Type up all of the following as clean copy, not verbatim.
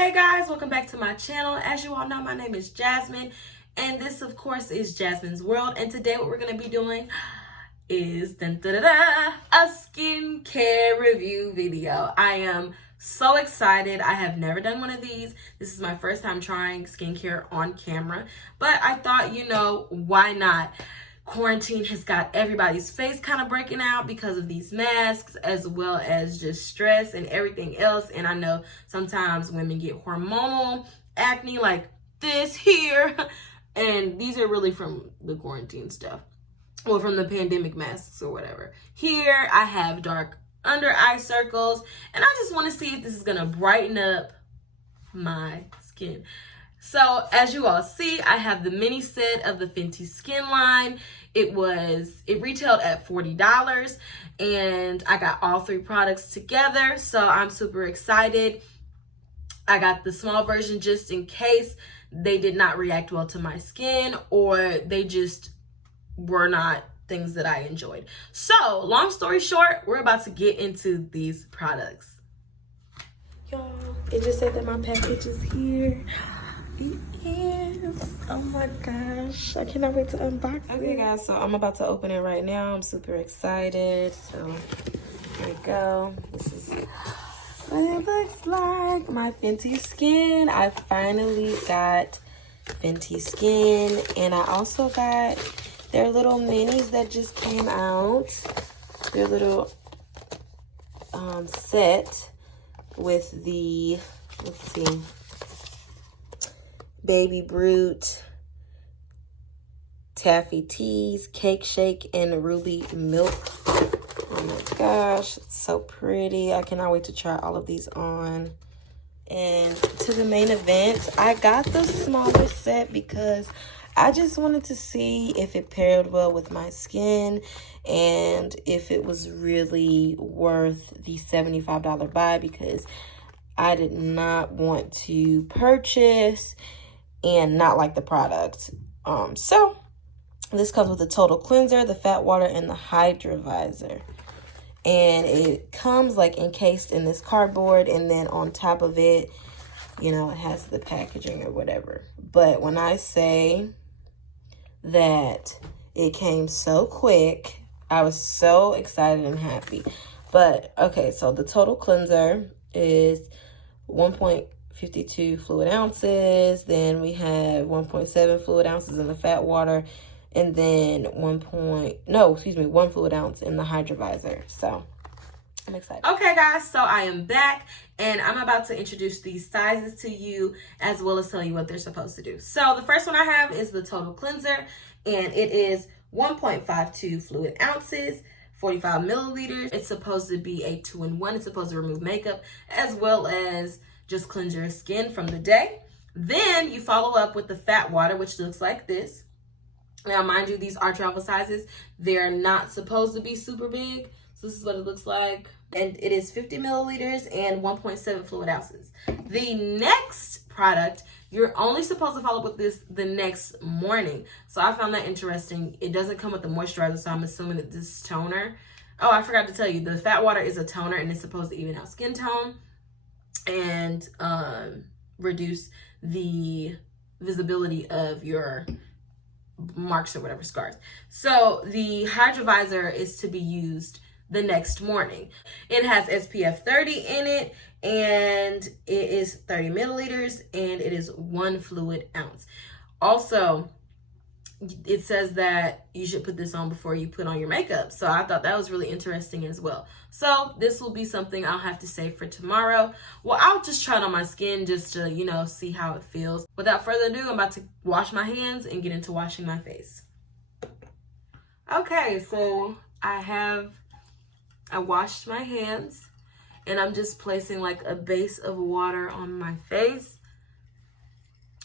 Hey guys, welcome back to my channel. As you all know, my name is Jasmine, and this of course is Jasmine's World. And today what we're going to be doing is a skincare review video. I am so excited. I have never done one of these. This is my first time trying skincare on camera, but I thought, why not? Quarantine has got everybody's face kind of breaking out because of these masks, as well as just stress and everything else. And I know sometimes women get hormonal acne like this here, and these are really from the quarantine stuff, or from the pandemic masks or whatever. Here I have dark under eye circles, and I just want to see if this is gonna brighten up my skin. So as you all see, I have the mini set of the Fenty Skin line. It retailed at $40, and I got all three products together, so I'm super excited. I got the small version just in case they did not react well to my skin, or they just were not things that I enjoyed. So long story short, we're about to get into these products. Y'all, it just said that my package is here. It is. Oh my gosh, I cannot wait to unbox it. Okay guys, so I'm about to open it right now. I'm super excited. So here we go. This is what it looks like. My Fenty Skin. I finally got Fenty Skin, and I also got their little minis that just came out. Their little set with the, let's see, Baby Brute, Taffy Teas, Cake Shake, and Ruby Milk. Oh my gosh, it's so pretty. I cannot wait to try all of these on. And to the main event, I got the smaller set because I just wanted to see if it paired well with my skin and if it was really worth the $75 buy, because I did not want to purchase and not like the product. So this comes with the total cleanser, the fat water, and the hydrovisor. And it comes like encased in this cardboard, and then on top of it, it has the packaging or whatever. But when I say that it came so quick, I was so excited and happy. But okay, so the total cleanser is 1.52 fluid ounces. Then we have 1.7 fluid ounces in the fat water, and then 1 fluid ounce in the hydrovisor. So I'm excited. Okay guys, so I am back, and I'm about to introduce these sizes to you, as well as tell you what they're supposed to do. So the first one I have is the total cleanser, and it is 1.52 fluid ounces, 45 milliliters. It's supposed to be a 2-in-1. It's supposed to remove makeup as well as just cleanse your skin from the day. Then you follow up with the fat water, which looks like this. Now, mind you, these are travel sizes. They're not supposed to be super big. So this is what it looks like. And it is 50 milliliters and 1.7 fluid ounces. The next product, you're only supposed to follow up with this the next morning. So I found that interesting. It doesn't come with the moisturizer, so I'm assuming that this is toner. Oh, I forgot to tell you, the fat water is a toner, and it's supposed to even out skin tone and reduce the visibility of your marks or whatever, scars. So the hydrovisor is to be used the next morning. It has SPF 30 in it, and it is 30 milliliters, and it is 1 fluid ounce. Also, it says that you should put this on before you put on your makeup. So I thought that was really interesting as well. So this will be something I'll have to save for tomorrow. Well, I'll just try it on my skin just to, see how it feels. Without further ado, I'm about to wash my hands and get into washing my face. Okay, so I washed my hands, and I'm just placing like a base of water on my face.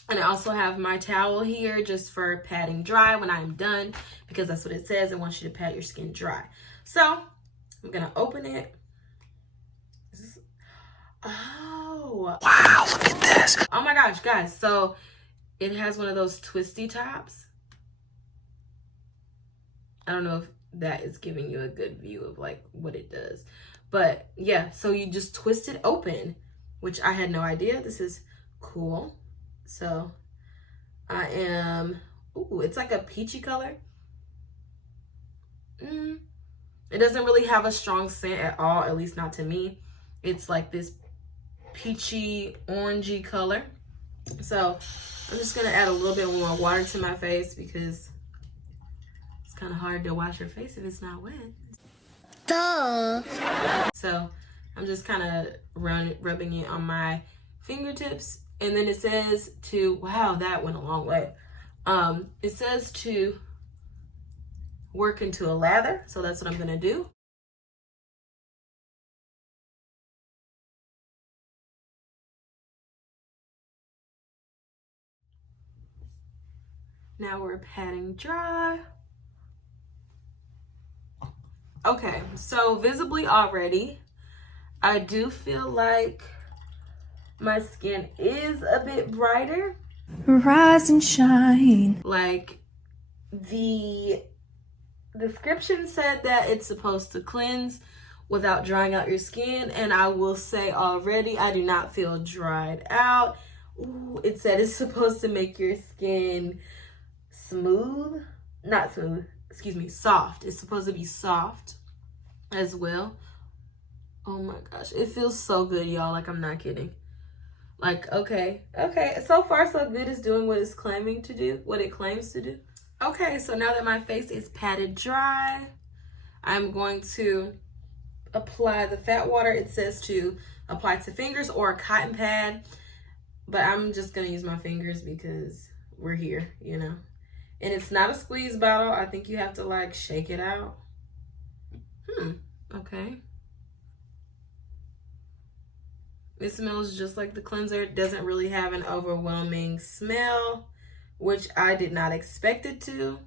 And I also have my towel here just for patting dry when I'm done, because that's what it says. It wants you to pat your skin dry. So I'm gonna open it. Oh, wow, look at this. Oh my gosh, guys. So it has one of those twisty tops. I don't know if that is giving you a good view of like what it does. But yeah, so you just twist it open which I had no idea. This is cool. So I am, ooh, it's like a peachy color. It doesn't really have a strong scent at all, at least not to me. It's like this peachy, orangey color. So I'm just gonna add a little bit more water to my face because it's kind of hard to wash your face if it's not wet. Duh. So I'm just kind of rubbing it on my fingertips. And then it says to, wow, that went a long way. It says to work into a lather. So that's what I'm gonna do. Now we're patting dry. Okay, so visibly already, I do feel like my skin is a bit brighter. Rise and shine. Like the description said that it's supposed to cleanse without drying out your skin, and I will say already I do not feel dried out. Ooh, it said it's supposed to make your skin smooth, not smooth, excuse me, soft. It's supposed to be soft as well. Oh my gosh, it feels so good, y'all. Like, I'm not kidding. Like, okay, so far so good. It's doing what it's claiming to do, what it claims to do. Okay, so now that my face is patted dry, I'm going to apply the fat water. It says to apply to fingers or a cotton pad, but I'm just gonna use my fingers because we're here, you know. And it's not a squeeze bottle. I think you have to like shake it out. Okay. It smells just like the cleanser. It doesn't really have an overwhelming smell, which I did not expect it to,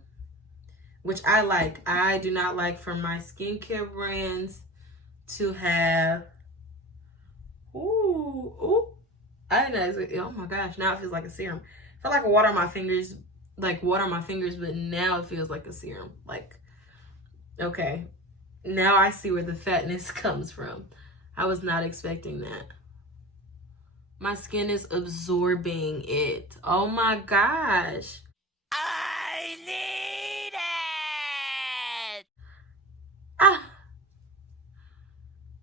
which I like. I do not like for my skincare brands to have, ooh. I didn't expect, oh my gosh, now it feels like a serum. I feel like water on my fingers, but now it feels like a serum. Like, okay, now I see where the fatness comes from. I was not expecting that. My skin is absorbing it. Oh my gosh. I need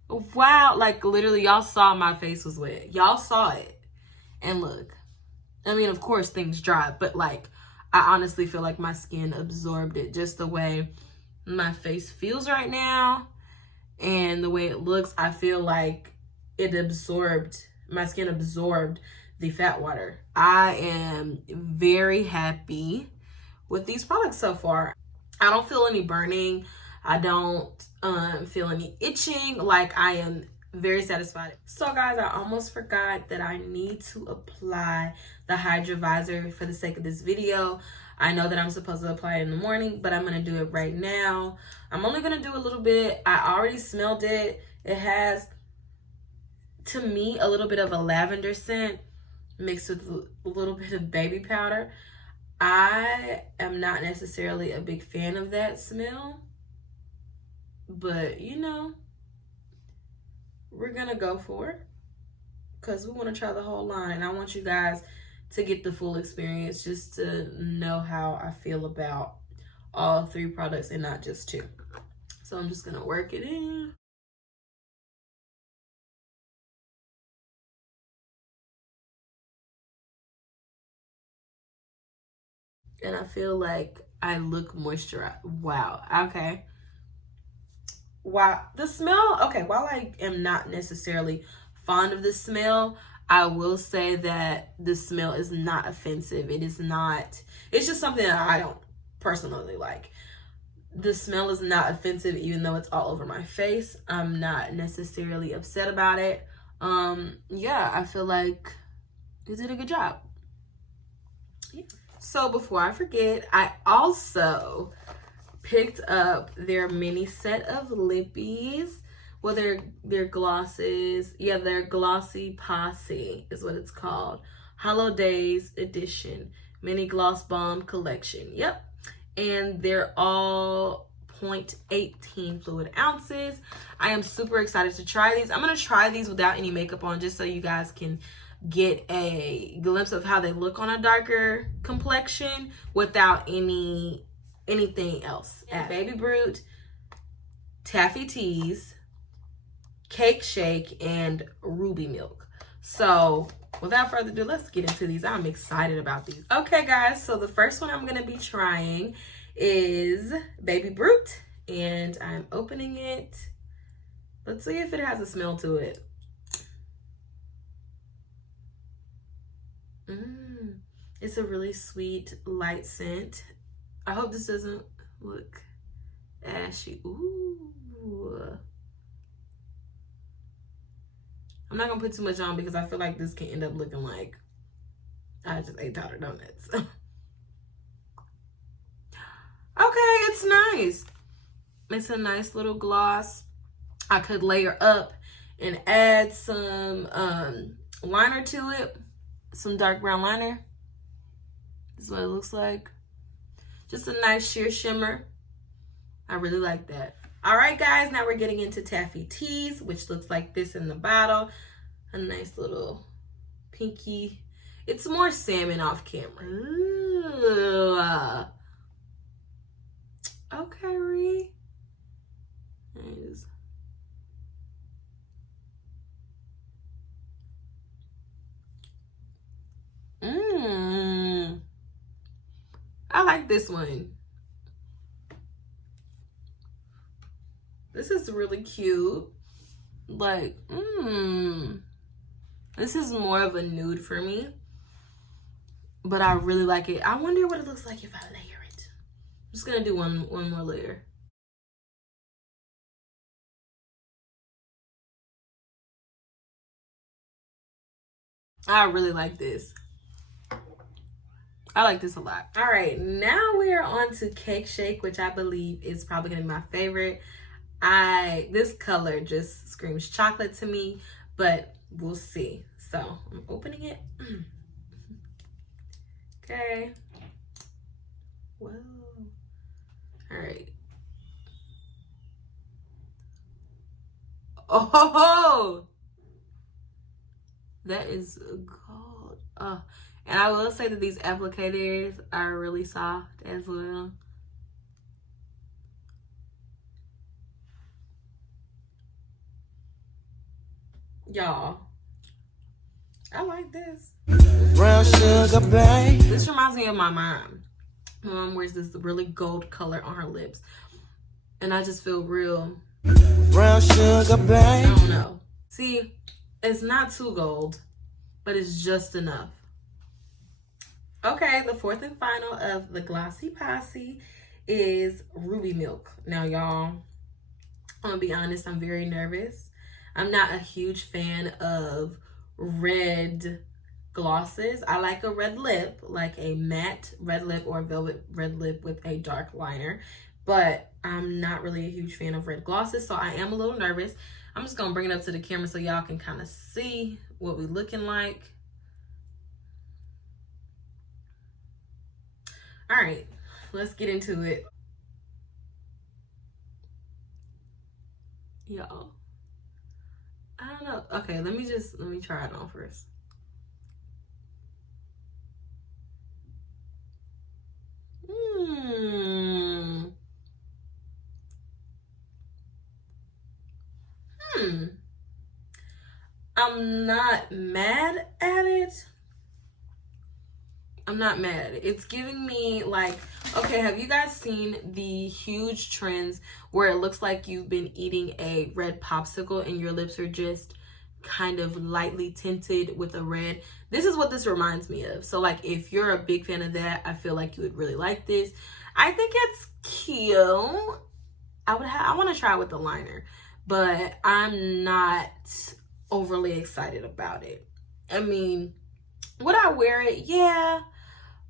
it. Wow, like literally y'all saw my face was wet. Y'all saw it. And look, I mean, of course things dry, but like I honestly feel like my skin absorbed it just the way my face feels right now and the way it looks. I feel like it absorbed, my skin absorbed the fat water. I am very happy with these products so far. I don't feel any burning. I don't feel any itching. Like, I am very satisfied. So guys, I almost forgot that I need to apply the Hydrovisor for the sake of this video. I know that I'm supposed to apply it in the morning, but I'm gonna do it right now. I'm only gonna do a little bit. I already smelled it. It has, to me, a little bit of a lavender scent mixed with a little bit of baby powder. I am not necessarily a big fan of that smell, but you know, we're gonna go for it because we want to try the whole line. I want you guys to get the full experience, just to know how I feel about all 3 products and not just 2. So I'm just gonna work it in. And I feel like I look moisturized. Wow, okay. Wow, the smell, okay, while I am not necessarily fond of the smell, I will say that the smell is not offensive. It is not, it's just something that I don't personally like. The smell is not offensive, even though it's all over my face. I'm not necessarily upset about it. Yeah, I feel like you did a good job. Yeah. So before I forget, I also picked up their mini set of lippies. Well, they're glosses. Yeah, they're Glossy Posse is what it's called. Holidays edition. Mini Gloss Bomb collection. Yep. And they're all 0.18 fluid ounces. I am super excited to try these. I'm going to try these without any makeup on just so you guys can get a glimpse of how they look on a darker complexion without anything else. Baby Brute, Taffy Teas, Cake Shake, and Ruby Milk. So without further ado, let's get into these. I'm excited about these. Okay, guys, so the first one I'm going to be trying is Baby Brute, and I'm opening it. Let's see if it has a smell to it. It's a really sweet, light scent. I hope this doesn't look ashy. Ooh. I'm not gonna put too much on because I feel like this can end up looking like I just ate powdered donuts. Okay, it's nice. It's a nice little gloss. I could layer up and add some liner to it. Some dark brown liner. This is what it looks like. Just a nice sheer shimmer. I really like that. All right, guys, now we're getting into Taffy Teas, which looks like this in the bottle. A nice little pinky. It's more salmon off camera. Ooh. Okay, Ree. Nice. I like this one. This is really cute. Like, this is more of a nude for me, but I really like it. I wonder what it looks like if I layer it. I'm just gonna do one more layer. I really like this. I like this a lot. All right, now we are on to Cake Shake, which I believe is probably gonna be my favorite. This color just screams chocolate to me, but we'll see. So I'm opening it. Okay. Whoa. All right. Oh, that is gold. And I will say that these applicators are really soft as well. Y'all, I like this. Brown sugar, babe. This reminds me of my mom. My mom wears this really gold color on her lips, and I just feel real. Brown sugar, babe. I don't know. See, it's not too gold, but it's just enough. Okay, the fourth and final of the Glossy Posse is Ruby Milk. Now, y'all, I'm gonna be honest, I'm very nervous. I'm not a huge fan of red glosses. I like a red lip, like a matte red lip or a velvet red lip with a dark liner, but I'm not really a huge fan of red glosses, so I am a little nervous. I'm just gonna bring it up to the camera so y'all can kind of see what we're looking like. All right, let's get into it. Y'all, I don't know. Okay, let me try it on first. I'm not mad at it. I'm not mad. It's giving me like, okay, have you guys seen the huge trends where it looks like you've been eating a red popsicle and your lips are just kind of lightly tinted with a red? This is what this reminds me of. So like, if you're a big fan of that, I feel like you would really like this. I think it's cute. I want to try it with the liner, but I'm not overly excited about it. I mean, would I wear it? Yeah.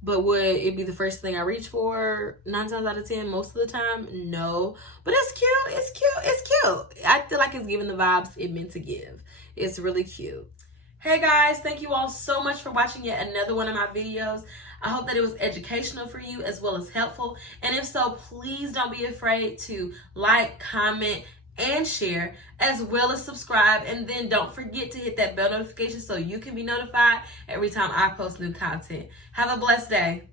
But would it be the first thing I reach for 9 times out of 10 most of the time? No. But it's cute. It's cute. It's cute. I feel like it's giving the vibes it meant to give. It's really cute. Hey guys, thank you all so much for watching yet another one of my videos. I hope that it was educational for you as well as helpful. And if so, please don't be afraid to like, comment, and share, as well as subscribe. And then don't forget to hit that bell notification so you can be notified every time I post new content. Have a blessed day.